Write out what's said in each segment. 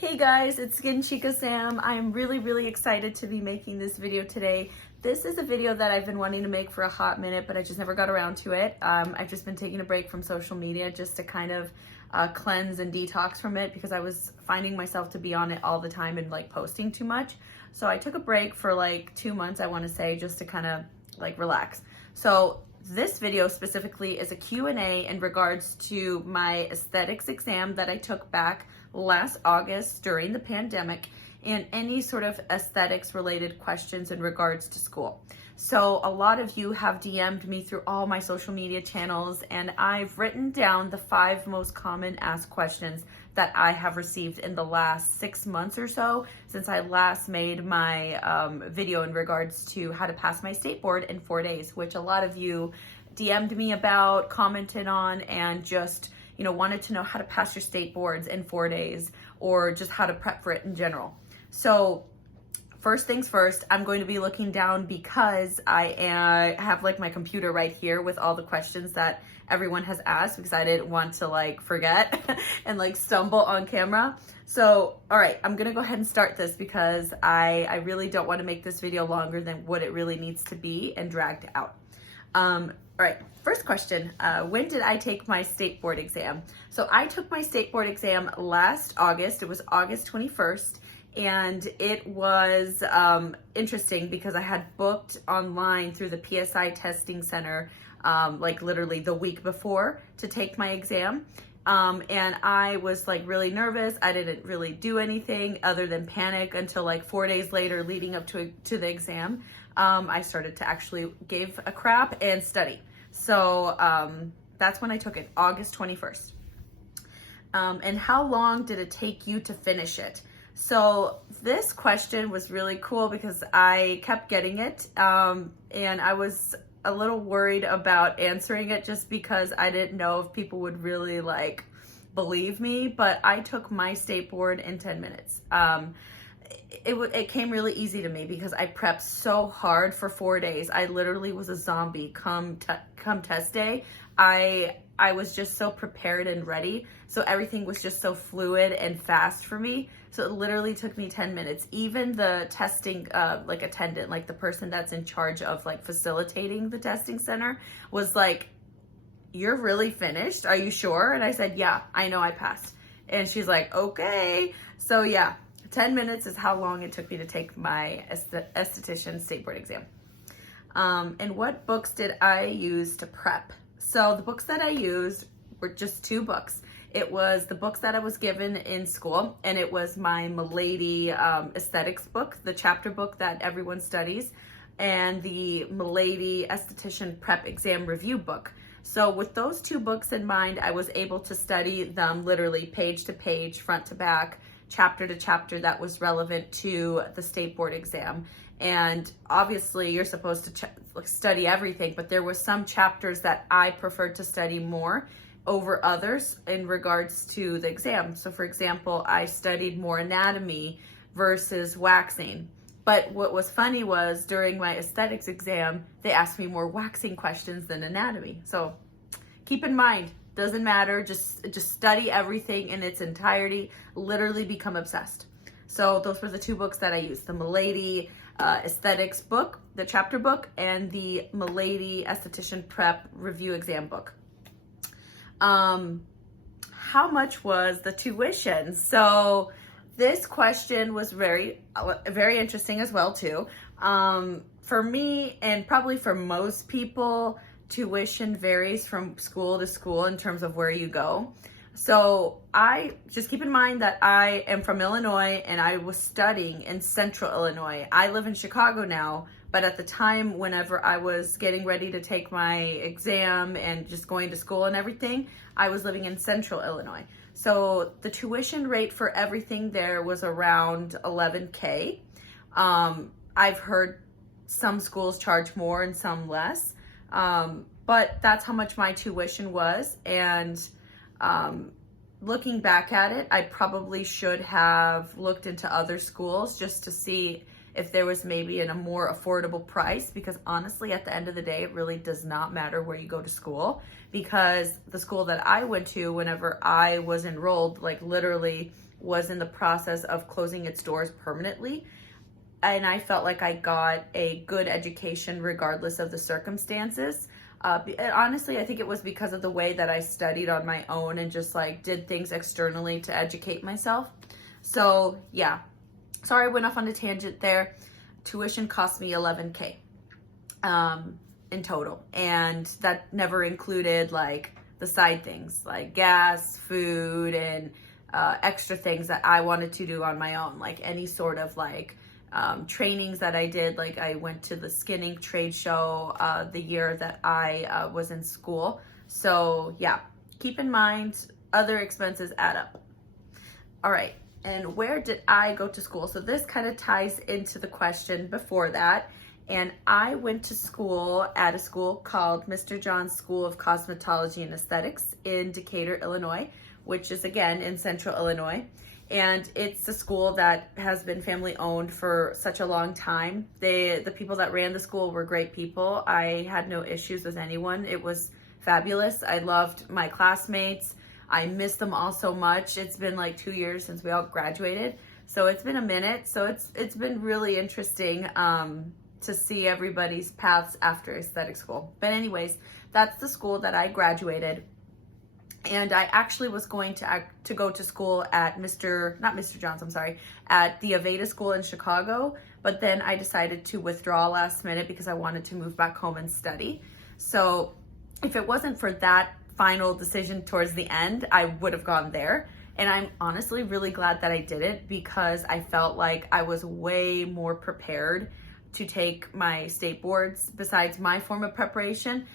Hey guys, it's Skin Chica Sam. I'm really excited to be making this video today. This is a video that I've been wanting to make for a hot minute, but I just never got around to it. I've just been taking a break from social media just to kind of cleanse and detox from it because I was finding myself to be on it all the time and like posting too much. So I took a break for like 2 months, I want to say, just to kind of like relax. So this video specifically is a Q&A in regards to my aesthetics exam that I took back last August during the pandemic, and any sort of aesthetics related questions in regards to school. So a lot of you have DM'd me through all my social media channels, and I've written down the 5 most common asked questions that I have received in the last 6 months or so since I last made my video in regards to how to pass my state board in 4 days, which a lot of you DM'd me about, commented on, and just wanted to know how to pass your state boards in 4 days or just how to prep for it in general. So first things first, I'm going to be looking down because I have like my computer right here with all the questions that everyone has asked because I didn't want to like forget and like stumble on camera. So, all right, I'm gonna go ahead and start this because I really don't want to make this video longer than what it really needs to be and dragged out. All right, first question, when did I take my state board exam? So I took my state board exam last August. It was August 21st, and it was interesting because I had booked online through the PSI testing center like literally the week before to take my exam. And I was like really nervous. I didn't really do anything other than panic until like 4 days later leading up to the exam. I started to actually give a crap and study. So that's when I took it, August 21st. And how long did it take you to finish it? So this question was really cool because I kept getting it, and I was a little worried about answering it just because I didn't know if people would really like believe me, but I took my state board in 10 minutes. It came really easy to me because I prepped so hard for 4 days. I literally was a zombie come test day. I was just so prepared and ready. So everything was just so fluid and fast for me. So it literally took me 10 minutes. Even the testing like attendant, like the person that's in charge of like facilitating the testing center was like, "You're really finished? Are you sure?" And I said, "Yeah, I know I passed." And she's like, "Okay." So yeah, 10 minutes is how long it took me to take my esthetician state board exam. And what books did I use to prep? So the books that I used were just 2 books. It was the books that I was given in school, and it was my Milady Aesthetics book, the chapter book that everyone studies, and the Milady Esthetician Prep Exam Review book. So with those 2 books in mind, I was able to study them literally page to page, front to back, chapter to chapter that was relevant to the state board exam. And obviously you're supposed to study everything, but there were some chapters that I preferred to study more over others in regards to the exam. So for example, I studied more anatomy versus waxing. But what was funny was during my aesthetics exam, they asked me more waxing questions than anatomy. So keep in mind, doesn't matter, just study everything in its entirety, literally become obsessed. So those were the 2 books that I used, the Milady Aesthetics book, the chapter book, and the Milady Esthetician Prep Review Exam book. How much was the tuition? So this question was very interesting as well too. For me, and probably for most people, tuition varies from school to school in terms of where you go. So I just keep in mind that I am from Illinois and I was studying in central Illinois. I live in Chicago now, but at the time whenever I was getting ready to take my exam and just going to school and everything, I was living in central Illinois. So the tuition rate for everything there was around $11K. I've heard some schools charge more and some less. But that's how much my tuition was. And looking back at it, I probably should have looked into other schools just to see if there was maybe a more affordable price, because honestly, at the end of the day, it really does not matter where you go to school, because the school that I went to whenever I was enrolled, like literally was in the process of closing its doors permanently. And I felt like I got a good education regardless of the circumstances. And honestly, I think it was because of the way that I studied on my own and just like did things externally to educate myself. So yeah, sorry I went off on a tangent there. Tuition cost me $11K in total, and that never included like the side things like gas, food, and extra things that I wanted to do on my own, like any sort of like trainings that I did. Like I went to the skinning trade show the year that I was in school. So yeah, keep in mind other expenses add up. All right, and where did I go to school? So this kind of ties into the question before that. And I went to school at a school called Mr. John's School of Cosmetology and Aesthetics in Decatur, Illinois, which is again in central Illinois. And it's a school that has been family owned for such a long time. The people that ran the school were great people. I had no issues with anyone. It was fabulous. I loved my classmates. I miss them all so much. It's been like 2 years since we all graduated. So it's been a minute. So it's been really interesting to see everybody's paths after aesthetic school. But anyways, that's the school that I graduated. And I actually was going to go to school at not Mr. John's, I'm sorry, at the Aveda School in Chicago. But then I decided to withdraw last minute because I wanted to move back home and study. So if it wasn't for that final decision towards the end, I would have gone there. And I'm honestly really glad that I did it because I felt like I was way more prepared to take my state boards besides my form of preparation.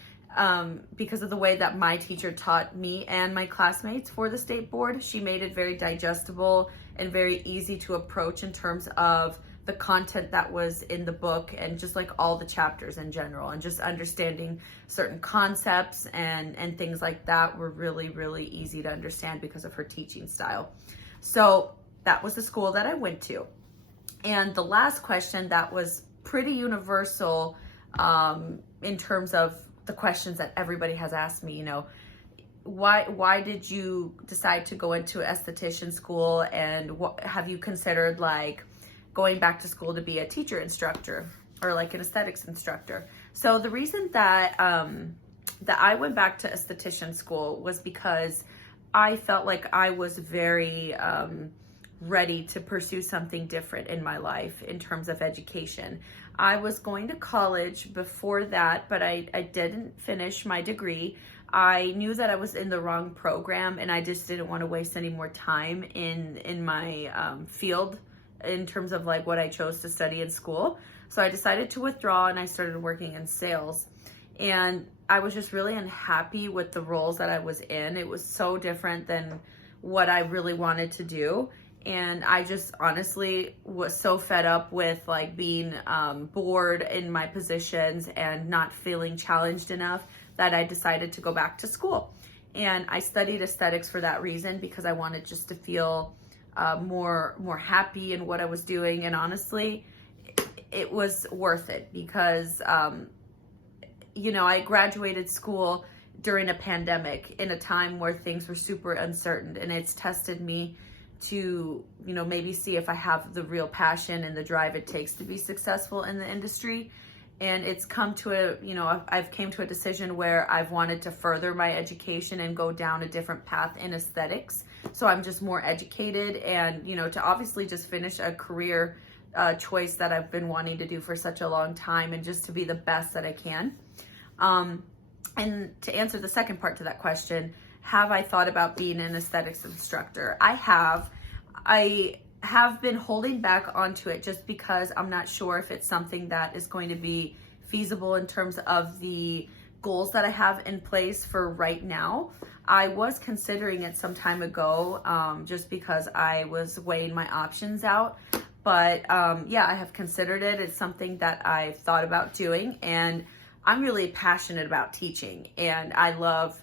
Because of the way that my teacher taught me and my classmates for the state board. She made it very digestible and very easy to approach in terms of the content that was in the book and just like all the chapters in general, and just understanding certain concepts and things like that were really, really easy to understand because of her teaching style. So that was the school that I went to. And the last question that was pretty universal in terms of the questions that everybody has asked me, you know, why did you decide to go into esthetician school, and what have you considered like going back to school to be a teacher instructor or like an aesthetics instructor? So the reason that that I went back to esthetician school was because I felt like I was very ready to pursue something different in my life in terms of education. I was going to college before that, but I didn't finish my degree. I knew that I was in the wrong program, and I just didn't want to waste any more time in my field in terms of like what I chose to study in school. So I decided to withdraw, and I started working in sales. And I was just really unhappy with the roles that I was in. It was so different than what I really wanted to do. And I just honestly was so fed up with like being bored in my positions and not feeling challenged enough that I decided to go back to school. And I studied aesthetics for that reason, because I wanted just to feel more happy in what I was doing. And honestly, it was worth it because, you know, I graduated school during a pandemic in a time where things were super uncertain, and it's tested me to, you know, maybe see if I have the real passion and the drive it takes to be successful in the industry. And it's come to a, you know, I've came to a decision where I've wanted to further my education and go down a different path in aesthetics. So I'm just more educated, and, you know, to obviously just finish a career choice that I've been wanting to do for such a long time, and just to be the best that I can. And to answer the second part to that question, have I thought about being an aesthetics instructor? I have been holding back onto it just because I'm not sure if it's something that is going to be feasible in terms of the goals that I have in place for right now. I was considering it some time ago, just because I was weighing my options out. But yeah, I have considered it. It's something that I've thought about doing, and I'm really passionate about teaching, and I love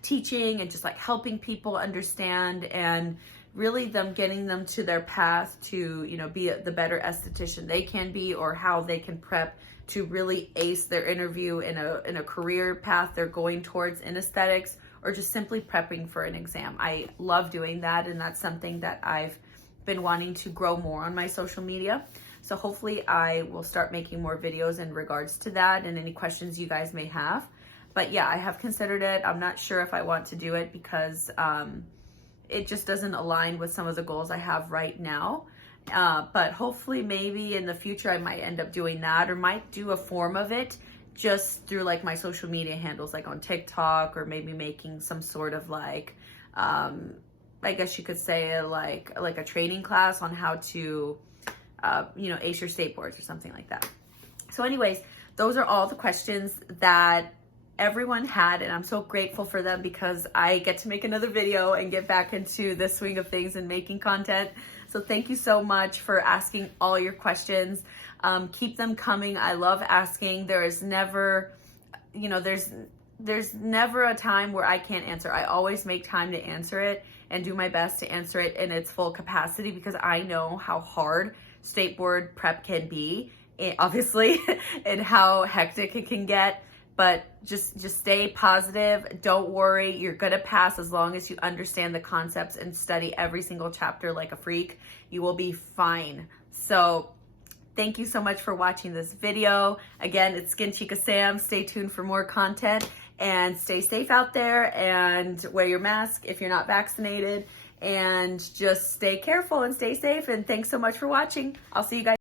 teaching and just like helping people understand, and really getting them to their path to, you know, be the better esthetician they can be, or how they can prep to really ace their interview in a career path they're going towards in aesthetics, or just simply prepping for an exam. I love doing that, and that's something that I've been wanting to grow more on my social media. So hopefully I will start making more videos in regards to that and any questions you guys may have. But yeah, I have considered it. I'm not sure if I want to do it because it just doesn't align with some of the goals I have right now. But hopefully maybe in the future I might end up doing that, or might do a form of it just through like my social media handles, like on TikTok, or maybe making some sort of like, I guess you could say like a training class on how to, ace your state boards or something like that. So anyways, those are all the questions that everyone had, and I'm so grateful for them because I get to make another video and get back into the swing of things and making content. So thank you so much for asking all your questions. Keep them coming. I love asking. There is never, there's never a time where I can't answer. I always make time to answer it and do my best to answer it in its full capacity, because I know how hard state board prep can be, obviously, and how hectic it can get. But just stay positive. Don't worry. You're going to pass as long as you understand the concepts and study every single chapter like a freak. You will be fine. So thank you so much for watching this video. Again, it's Skin Chica Sam. Stay tuned for more content, and stay safe out there, and wear your mask if you're not vaccinated, and just stay careful and stay safe. And thanks so much for watching. I'll see you guys.